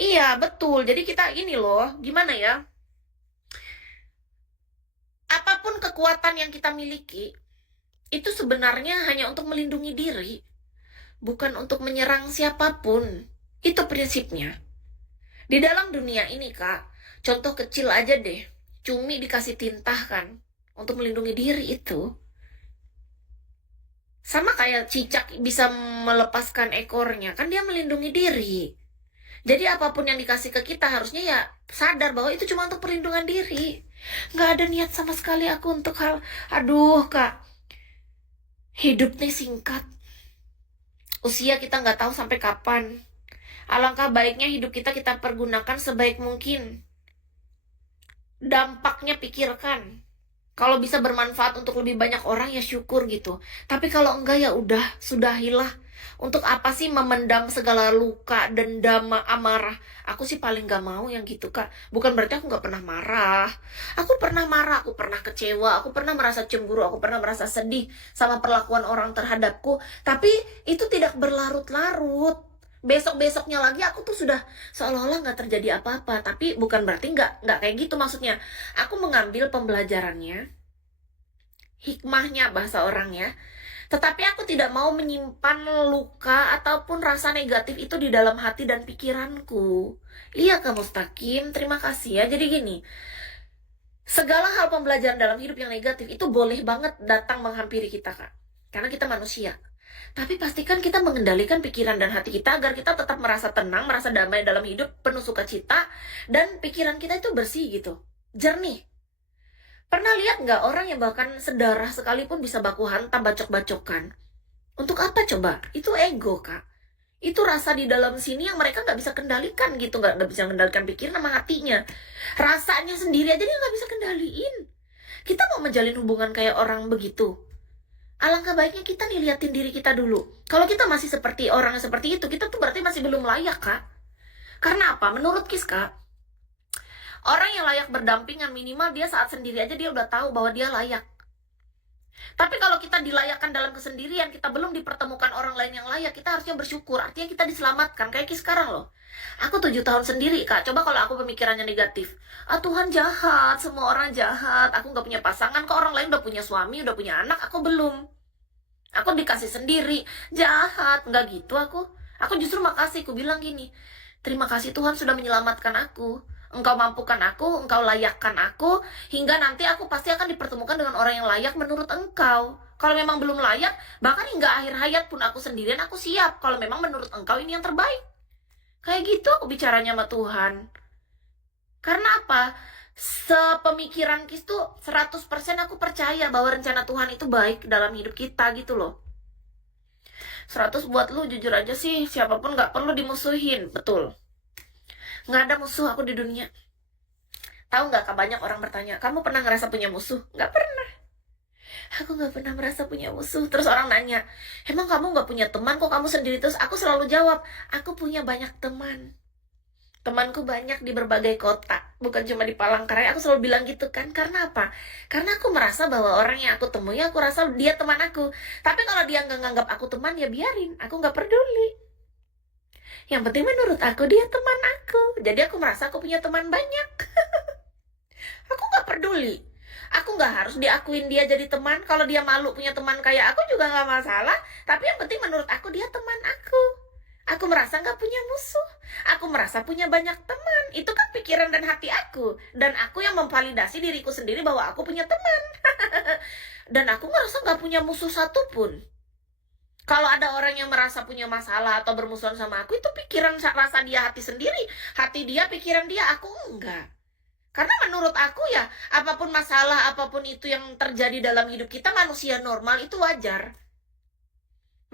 Iya, betul. Jadi kita ini loh, gimana ya? Apapun kekuatan yang kita miliki, itu sebenarnya hanya untuk melindungi diri, bukan untuk menyerang siapapun. Itu prinsipnya. Di dalam dunia ini, Kak, contoh kecil aja deh. Cumi dikasih tinta kan, untuk melindungi diri itu. Sama kayak cicak bisa melepaskan ekornya, kan dia melindungi diri. Jadi apapun yang dikasih ke kita harusnya ya sadar bahwa itu cuma untuk perlindungan diri. Nggak ada niat sama sekali aku untuk hal, aduh Kak, hidup nih singkat. Usia kita nggak tahu sampai kapan. Alangkah baiknya hidup kita kita pergunakan sebaik mungkin. Dampaknya pikirkan. Kalau bisa bermanfaat untuk lebih banyak orang ya syukur gitu. Tapi kalau enggak ya udah, sudahilah. Untuk apa sih memendam segala luka, dendam, amarah? Aku sih paling gak mau yang gitu, Kak. Bukan berarti aku gak pernah marah. Aku pernah marah, aku pernah kecewa, aku pernah merasa cemburu, aku pernah merasa sedih sama perlakuan orang terhadapku. Tapi itu tidak berlarut-larut. Besok-besoknya lagi aku tuh sudah seolah-olah nggak terjadi apa-apa. Tapi bukan berarti nggak kayak gitu maksudnya. Aku mengambil pembelajarannya, hikmahnya bahasa orangnya, tetapi aku tidak mau menyimpan luka ataupun rasa negatif itu di dalam hati dan pikiranku. Iya, Kak Mustaqim, terima kasih ya. Jadi gini, segala hal pembelajaran dalam hidup yang negatif itu boleh banget datang menghampiri kita, Kak. Karena kita manusia. Tapi pastikan kita mengendalikan pikiran dan hati kita agar kita tetap merasa tenang, merasa damai dalam hidup, penuh sukacita, dan pikiran kita itu bersih gitu. Jernih. Pernah lihat nggak orang yang bahkan sedarah sekalipun bisa baku hantam bacok-bacokan? Untuk apa coba? Itu ego, Kak. Itu rasa di dalam sini yang mereka nggak bisa kendalikan gitu, nggak bisa kendalikan pikiran sama hatinya. Rasanya sendiri aja dia nggak bisa kendaliin. Kita mau menjalin hubungan kayak orang begitu. Alangkah baiknya kita nih liatin diri kita dulu. Kalau kita masih seperti orang seperti itu, kita tuh berarti masih belum layak, Kak. Karena apa? Menurut Kiska, orang yang layak berdampingan minimal dia saat sendiri aja dia udah tahu bahwa dia layak. Tapi kalau kita dilayakkan dalam kesendirian, kita belum dipertemukan orang lain yang layak, kita harusnya bersyukur. Artinya kita diselamatkan. Kayak sekarang loh. Aku 7 tahun sendiri, Kak. Coba kalau aku pemikirannya negatif. Ah, Tuhan jahat, semua orang jahat. Aku gak punya pasangan, kok orang lain udah punya suami, udah punya anak, aku belum. Aku dikasih sendiri. Jahat, nggak gitu aku. Aku justru makasih, aku bilang gini. Terima kasih Tuhan sudah menyelamatkan aku. Engkau mampukan aku, engkau layakkan aku, hingga nanti aku pasti akan dipertemukan dengan orang yang layak menurut engkau. Kalau memang belum layak, bahkan hingga akhir hayat pun aku sendirian, aku siap. Kalau memang menurut engkau ini yang terbaik. Kayak gitu aku bicaranya sama Tuhan. Karena apa? Sepemikiran Kis tuh 100% aku percaya bahwa rencana Tuhan itu baik dalam hidup kita gitu loh. 100 buat lu, jujur aja sih, siapapun gak perlu dimusuhin, betul. Gak ada musuh aku di dunia. Tahu nggak, Kak, banyak orang bertanya, kamu pernah ngerasa punya musuh? Nggak pernah. Aku nggak pernah merasa punya musuh. Terus orang nanya, emang kamu nggak punya teman kok kamu sendiri? Terus aku selalu jawab, aku punya banyak teman. Temanku banyak di berbagai kota, bukan cuma di Palangkaraya. Aku selalu bilang gitu kan, karena apa? Karena aku merasa bahwa orang yang aku temui, aku rasa dia teman aku. Tapi kalau dia nggak nganggap aku teman, ya biarin, aku nggak peduli. Yang penting menurut aku dia teman aku. Jadi aku merasa aku punya teman banyak. Aku nggak peduli. Aku nggak harus diakuin dia jadi teman. Kalau dia malu punya teman kayak aku juga nggak masalah. Tapi yang penting menurut aku dia teman aku. Aku merasa nggak punya musuh. Aku merasa punya banyak teman. Itu kan pikiran dan hati aku. Dan aku yang memvalidasi diriku sendiri bahwa aku punya teman. Dan aku ngerasa nggak punya musuh satupun. Kalau ada orang yang merasa punya masalah atau bermusuhan sama aku, itu pikiran rasa dia hati sendiri. Hati dia, pikiran dia, aku enggak. Karena menurut aku ya, apapun masalah, apapun itu yang terjadi dalam hidup kita, manusia normal itu wajar.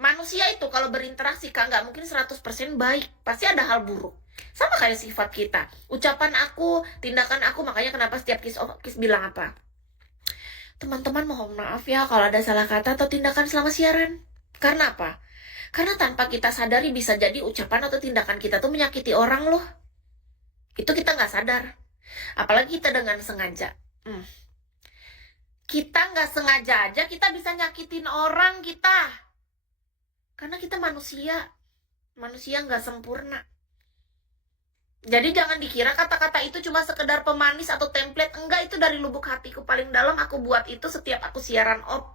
Manusia itu kalau berinteraksi, Kak, nggak mungkin 100% baik. Pasti ada hal buruk. Sama kayak sifat kita. Ucapan aku, tindakan aku, makanya kenapa setiap kis bilang apa? Teman-teman mohon maaf ya kalau ada salah kata atau tindakan selama siaran. Karena apa? Karena tanpa kita sadari bisa jadi ucapan atau tindakan kita tuh menyakiti orang loh. Itu kita nggak sadar. Apalagi kita dengan sengaja. Kita nggak sengaja aja kita bisa nyakitin orang kita. Karena kita manusia. Manusia nggak sempurna. Jadi jangan dikira kata-kata itu cuma sekedar pemanis atau template. Enggak, itu dari lubuk hatiku paling dalam. Aku buat itu setiap aku siaran op.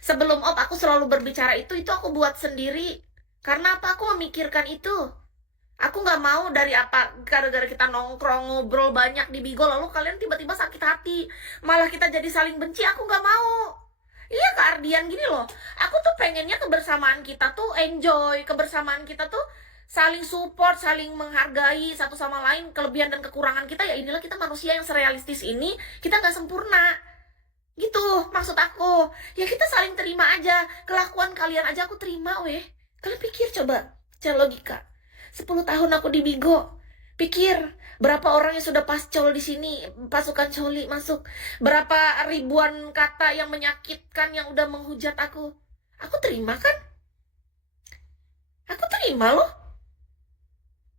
Sebelum op aku selalu berbicara itu aku buat sendiri. Karena apa? Aku memikirkan itu. Aku nggak mau dari apa gara-gara kita nongkrong ngobrol banyak di Bigo lalu kalian tiba-tiba sakit hati, malah kita jadi saling benci. Aku nggak mau. Iya Kak Ardian, gini loh. Aku tuh pengennya kebersamaan kita tuh enjoy, kebersamaan kita tuh saling support, saling menghargai satu sama lain, kelebihan dan kekurangan kita. Ya inilah kita manusia yang serealistis ini, kita nggak sempurna. Gitu maksud aku. Ya kita saling terima aja. Kelakuan kalian aja aku terima weh. Kalian pikir coba, secara logika. 10 tahun aku di Bigo. Pikir, berapa orang yang sudah pascol di sini, pasukan coli masuk. Berapa ribuan kata yang menyakitkan yang udah menghujat aku. Aku terima kan? Aku terima loh.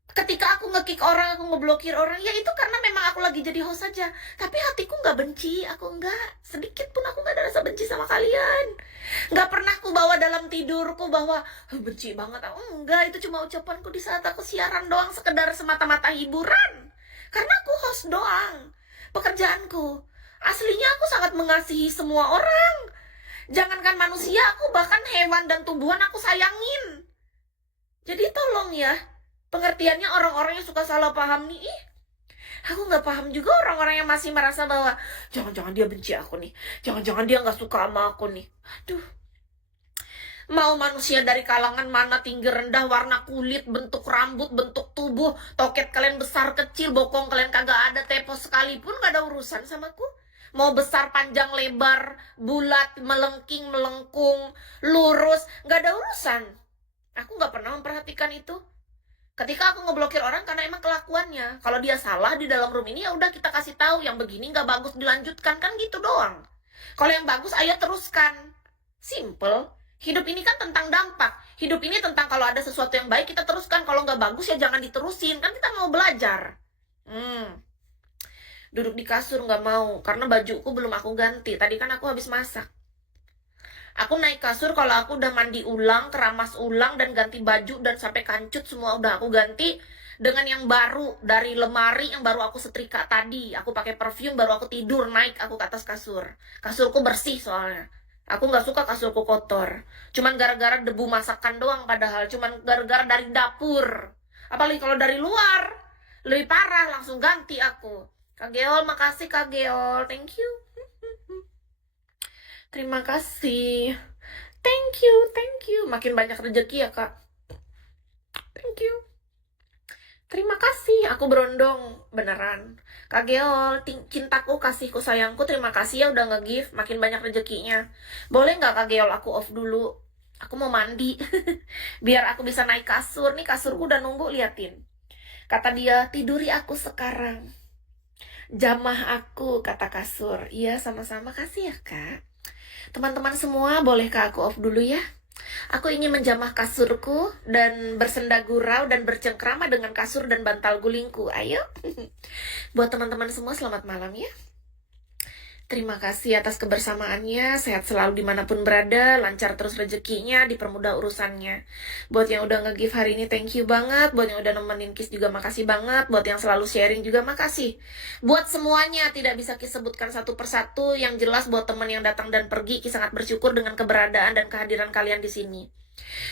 Ketika aku nge-kick orang, aku ngeblokir orang, ya itu karena memang aku lagi jadi host saja. Tapi hatiku nggak benci, aku nggak. Sedikit pun aku nggak ada rasa benci sama kalian. Nggak pernah aku bawa dalam tidurku bahwa benci banget. Aku enggak, itu cuma ucapanku di saat aku siaran doang, sekedar semata-mata hiburan. Karena aku host doang. Pekerjaanku. Aslinya aku sangat mengasihi semua orang. Jangankan manusia, aku bahkan hewan dan tumbuhan aku sayangin. Jadi tolong ya, pengertiannya orang-orang yang suka salah paham nih. Aku nggak paham juga orang-orang yang masih merasa bahwa jangan-jangan dia benci aku nih, jangan-jangan dia nggak suka sama aku nih. Aduh, mau manusia dari kalangan mana, tinggi rendah, warna kulit, bentuk rambut, bentuk tubuh, toket kalian besar kecil, bokong kalian kagak ada, tepos sekalipun nggak ada urusan sama aku. Mau besar, panjang, lebar, bulat, melengking, melengkung, lurus, nggak ada urusan. Aku nggak pernah memperhatikan itu. Ketika aku ngeblokir orang karena emang kelakuannya. Kalau dia salah di dalam room ini, ya udah kita kasih tahu yang begini nggak bagus, dilanjutkan, kan gitu doang. Kalau yang bagus ayo teruskan. Simple. Hidup ini kan tentang dampak. Hidup ini tentang kalau ada sesuatu yang baik kita teruskan, kalau nggak bagus ya jangan diterusin. Kan kita mau belajar. Duduk di kasur nggak mau karena bajuku belum aku ganti. Tadi kan aku habis masak. Aku naik kasur kalau aku udah mandi ulang, keramas ulang, dan ganti baju, dan sampai kancut semua udah aku ganti dengan yang baru dari lemari yang baru aku setrika tadi. Aku pakai parfum, baru aku tidur, naik aku ke atas kasur. Kasurku bersih soalnya. Aku nggak suka kasurku kotor. Cuman gara-gara debu masakan doang padahal. Cuman gara-gara dari dapur. Apalagi kalau dari luar. Lebih parah, langsung ganti aku. Kak Geol, makasih Kak Geol. Thank you. Terima kasih. Thank you, thank you. Makin banyak rezeki ya, Kak. Thank you. Terima kasih, aku berondong. Beneran. Kak Geol, cintaku, kasihku, sayangku, terima kasih ya udah nge-give. Makin banyak rezekinya. Boleh nggak Kak Geol, aku off dulu? Aku mau mandi. Biar aku bisa naik kasur. Nih kasurku udah nunggu, liatin. Kata dia, tiduri aku sekarang. Jamah aku, kata kasur. Iya, sama-sama, kasih ya, Kak. Teman-teman semua, bolehkah aku off dulu ya? Aku ingin menjamah kasurku dan bersenda gurau dan bercengkrama dengan kasur dan bantal gulingku. Ayo. Buat teman-teman semua, selamat malam ya. Terima kasih atas kebersamaannya. Sehat selalu dimanapun berada. Lancar terus rezekinya, dipermudah urusannya. Buat yang udah nge-give hari ini, thank you banget. Buat yang udah nemenin Kis juga makasih banget. Buat yang selalu sharing juga makasih. Buat semuanya, tidak bisa Kis sebutkan satu persatu. Yang jelas buat teman yang datang dan pergi, Kis sangat bersyukur dengan keberadaan dan kehadiran kalian di sini.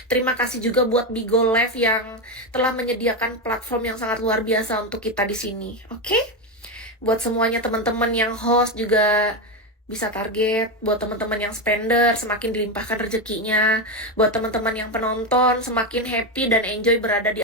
Terima kasih juga buat Bigo Live yang telah menyediakan platform yang sangat luar biasa untuk kita di sini. Oke? Buat semuanya teman-teman yang host juga bisa target. Buat teman-teman yang spender, semakin dilimpahkan rezekinya. Buat teman-teman yang penonton, semakin happy dan enjoy berada di